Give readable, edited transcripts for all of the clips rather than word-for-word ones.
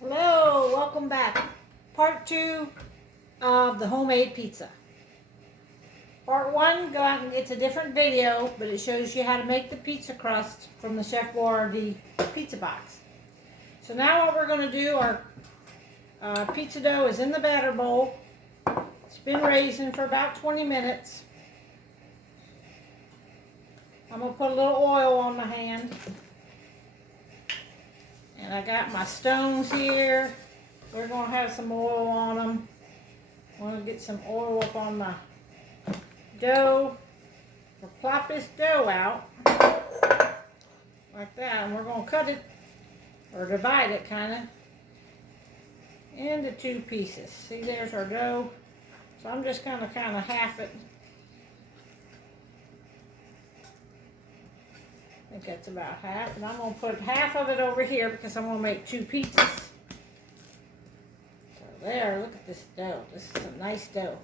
Hello, welcome back. Part 2 of the homemade pizza. Part 1, go out and it's a different video, but it shows you how to make the pizza crust from the Chef Boyardee pizza box. So now what we're going to do, our pizza dough is in the batter bowl. It's been raising for about 20 minutes. I'm going to put a little oil on my hand. And I got my stones here. We're going to have some oil on them. I'm going to get some oil up on my dough. We'll plop this dough out like that. And we're going to cut it, or divide it kind of, into 2 pieces. See, there's our dough. So I'm just going to kind of half it. I think that's about half, and I'm going to put half of it over here because I'm going to make 2 pizzas. So there, look at this dough. This is a nice dough.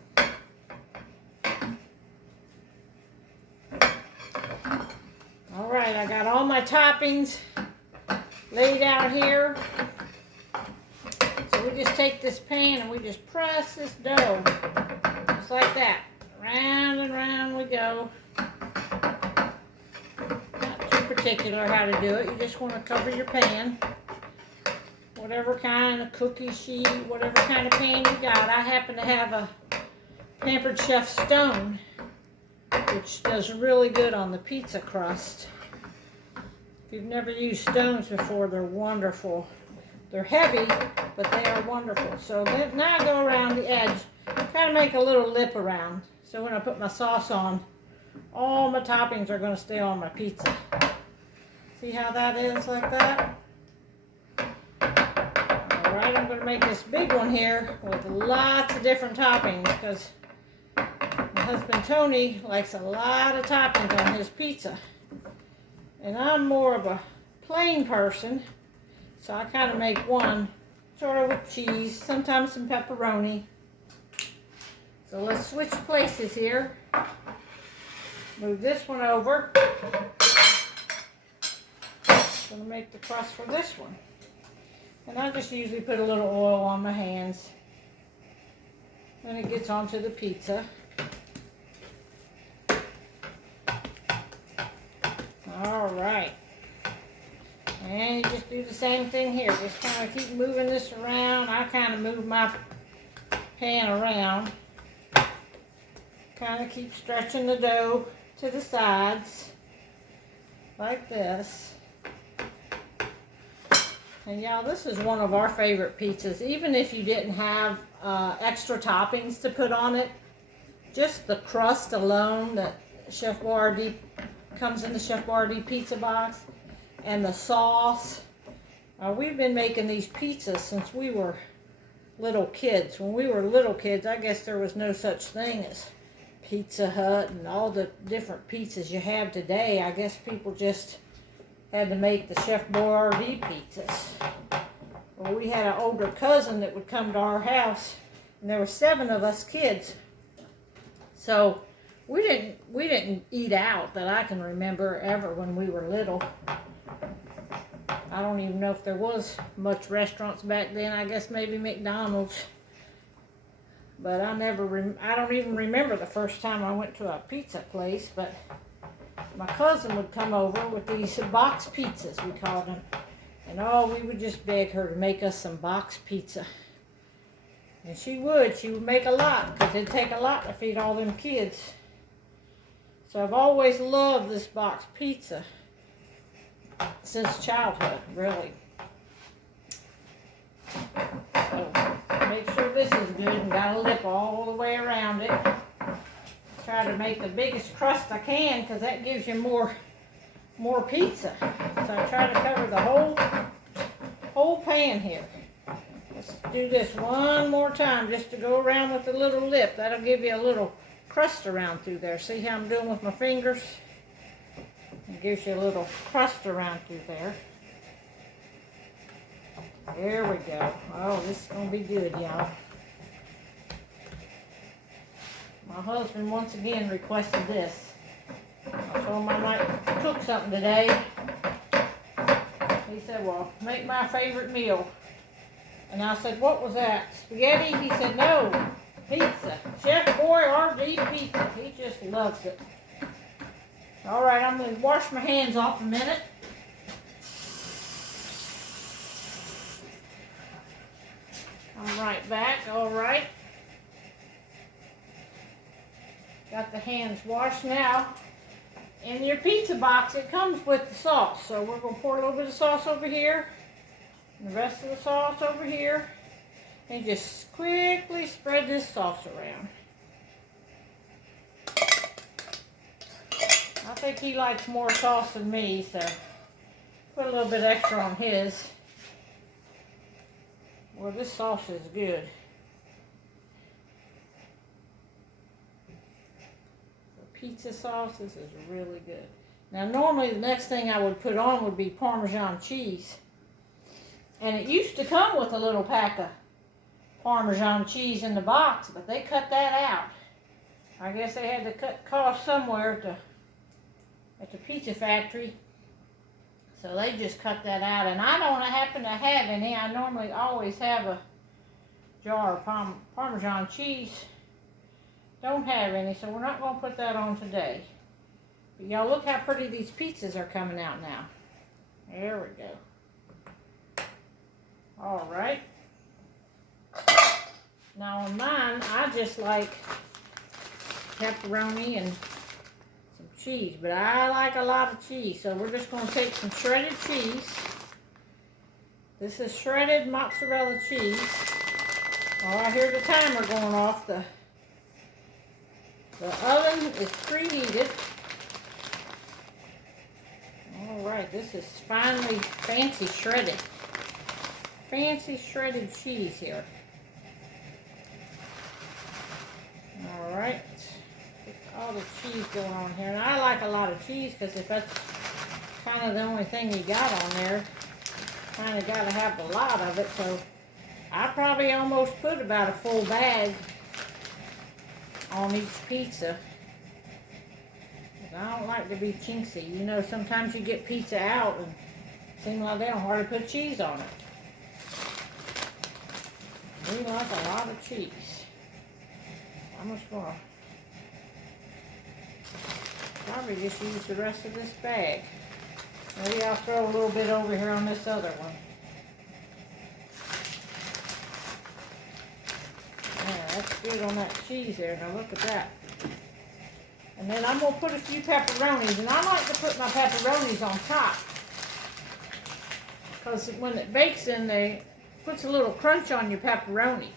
Alright, I got all my toppings laid out here. So we just take this pan and we just press this dough just like that. Round and round we go. Particular how to do it. You just want to cover your pan, whatever kind of cookie sheet, whatever kind of pan you got. I happen to have a Pampered Chef Stone, which does really good on the pizza crust. If you've never used stones before, they're wonderful. They're heavy, but they are wonderful. So now I go around the edge, kind of make a little lip around, so when I put my sauce on, all my toppings are going to stay on my pizza. See how that is like that? Alright, I'm going to make this big one here with lots of different toppings because my husband Tony likes a lot of toppings on his pizza. And I'm more of a plain person, so I kind of make one sort of with cheese, sometimes some pepperoni. So let's switch places here. Move this one over. I'm going to make the crust for this one. And I just usually put a little oil on my hands when it gets onto the pizza. Alright. And you just do the same thing here. Just kind of keep moving this around. I kind of move my pan around. Kind of keep stretching the dough to the sides like this. And y'all, this is one of our favorite pizzas. Even if you didn't have extra toppings to put on it, just the crust alone that Chef Boyardee comes in the Chef Boyardee pizza box, and the sauce. We've been making these pizzas since we were little kids. When we were little kids, I guess there was no such thing as Pizza Hut and all the different pizzas you have today. I guess people just had to make the Chef Boyardee pizzas. Well, we had an older cousin that would come to our house, and there were 7 of us kids. So we didn't eat out that I can remember ever when we were little. I don't even know if there was much restaurants back then. I guess maybe McDonald's. But I don't even remember the first time I went to a pizza place, but my cousin would come over with these box pizzas, we called them. And we would just beg her to make us some box pizza. And she would make a lot, because it'd take a lot to feed all them kids. So I've always loved this box pizza since childhood, really. So make sure this is good and got a lip all the way around it. Try to make the biggest crust I can because that gives you more pizza. So I try to cover the whole pan here. Let's do this one more time just to go around with the little lip. That'll give you a little crust around through there. See how I'm doing with my fingers? It gives you a little crust around through there. There we go. Oh, this is going to be good, y'all. My husband once again requested this. I told him I might cook something today. He said, well, make my favorite meal. And I said, what was that? Spaghetti? He said, no, pizza. Chef Boyardee pizza. He just loves it. All right, I'm going to wash my hands off a minute. I'm right back. All right. Got the hands washed now. In your pizza box, it comes with the sauce. So we're going to pour a little bit of sauce over here. And the rest of the sauce over here. And just quickly spread this sauce around. I think he likes more sauce than me, so put a little bit extra on his. Well, this sauce is good. The pizza sauce, this is really good. Now, normally the next thing I would put on would be Parmesan cheese. And it used to come with a little pack of Parmesan cheese in the box, but they cut that out. I guess they had to cut costs somewhere at the pizza factory. So they just cut that out. And I don't happen to have any. I normally always have a jar of Parmesan cheese. Don't have any, so we're not going to put that on today. But y'all look how pretty these pizzas are coming out now. There we go. All right. Now on mine, I just like pepperoni and some cheese, but I like a lot of cheese, so we're just going to take some shredded cheese. This is shredded mozzarella cheese. Oh, I hear the timer going off. The oven is preheated. All right, this is finally fancy shredded. Fancy shredded cheese here. All right, all the cheese going on here. And I like a lot of cheese because if that's kind of the only thing you got on there, kind of got to have a lot of it. So I probably almost put about a full bag on each pizza. I don't like to be chintzy. You know, sometimes you get pizza out and it seems like they don't hardly put cheese on it. We like a lot of cheese. I'm just going to probably just use the rest of this bag. Maybe I'll throw a little bit over here on this other one. Yeah, that's good on that cheese there. Now look at that. And then I'm going to put a few pepperonis. And I like to put my pepperonis on top. Because when it bakes in there, it puts a little crunch on your pepperoni.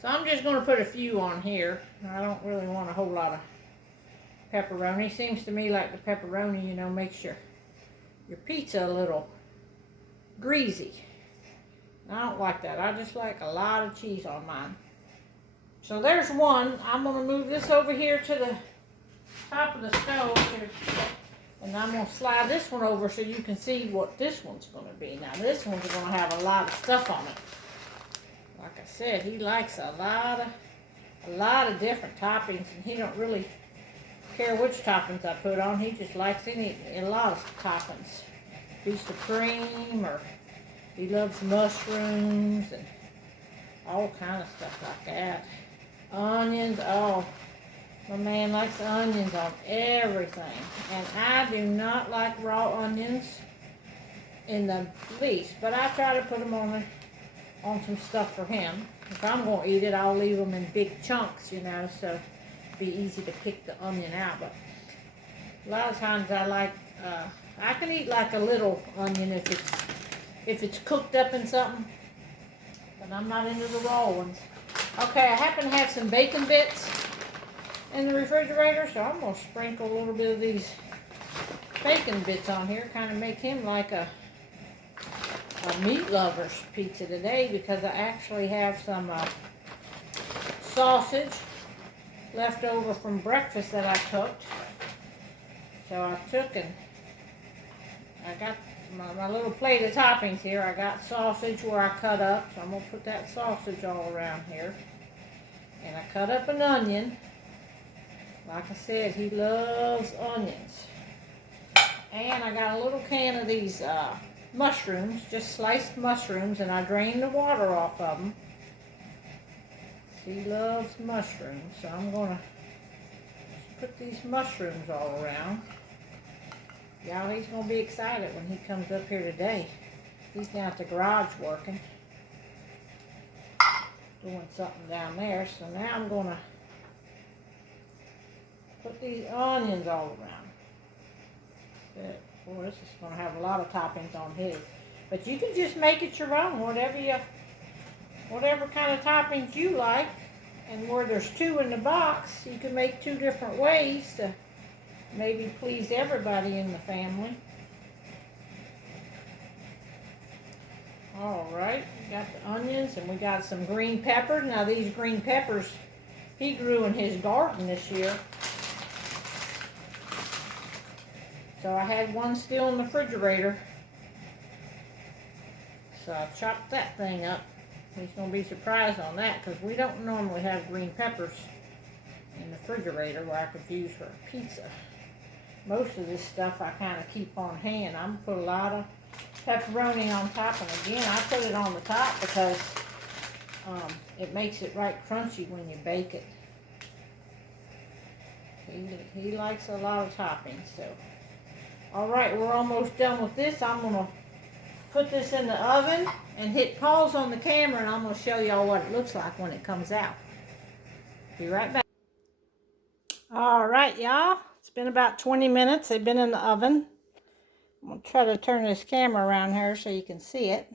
So I'm just going to put a few on here. I don't really want a whole lot of pepperoni. Seems to me like the pepperoni, you know, makes your pizza a little greasy. I don't like that. I just like a lot of cheese on mine. So there's one. I'm going to move this over here to the top of the stove here. And I'm going to slide this one over so you can see what this one's going to be. Now this one's going to have a lot of stuff on it. Like I said, he likes a lot of different toppings, and he don't really care which toppings I put on. He just likes a lot of toppings. Piece of cream, or he loves mushrooms and all kind of stuff like that. Onions, oh, my man likes onions on everything. And I do not like raw onions in the least, but I try to put them on some stuff for him. If I'm going to eat it, I'll leave them in big chunks, you know, so it'd be easy to pick the onion out. But a lot of times I like, I can eat like a little onion if it's cooked up in something, but I'm not into the raw ones. Okay, I happen to have some bacon bits in the refrigerator, so I'm going to sprinkle a little bit of these bacon bits on here, kind of make him like a meat lover's pizza today, because I actually have some sausage left over from breakfast that I cooked. So I took and I got my little plate of toppings here. I got sausage where I cut up, so I'm going to put that sausage all around here. And I cut up an onion. Like I said, he loves onions. And I got a little can of these mushrooms, just sliced mushrooms, and I drained the water off of them. She loves mushrooms, so I'm gonna put these mushrooms all around. Y'all, he's gonna be excited when he comes up here today. He's down at the garage working, doing something down there. So now I'm gonna put these onions all around. Good. Boy, this is gonna have a lot of toppings on his. But you can just make it your own, whatever kind of toppings you like. And where there's 2 in the box, you can make 2 different ways to maybe please everybody in the family. All right, we got the onions and we got some green peppers. Now these green peppers, he grew in his garden this year. So I had one still in the refrigerator. So I chopped that thing up. He's going to be surprised on that because we don't normally have green peppers in the refrigerator where I could use for a pizza. Most of this stuff I kind of keep on hand. I'm going to put a lot of pepperoni on top, and again, I put it on the top because it makes it right crunchy when you bake it. He likes a lot of toppings, so. All right, we're almost done with this. I'm going to put this in the oven and hit pause on the camera, and I'm going to show y'all what it looks like when it comes out. Be right back. All right, y'all. It's been about 20 minutes. They've been in the oven. I'm going to try to turn this camera around here so you can see it.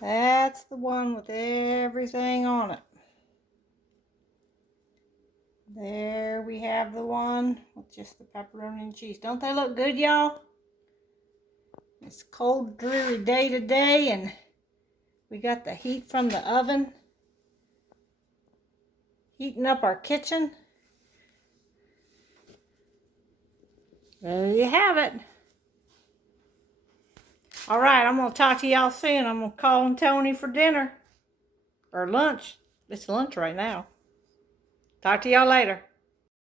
That's the one with everything on it. There we have the one with just the pepperoni and cheese. Don't they look good, y'all? It's a cold, dreary day today, and we got the heat from the oven heating up our kitchen. There you have it. All right, I'm going to talk to y'all soon. I'm going to call on Tony for dinner. Or lunch. It's lunch right now. Talk to y'all later.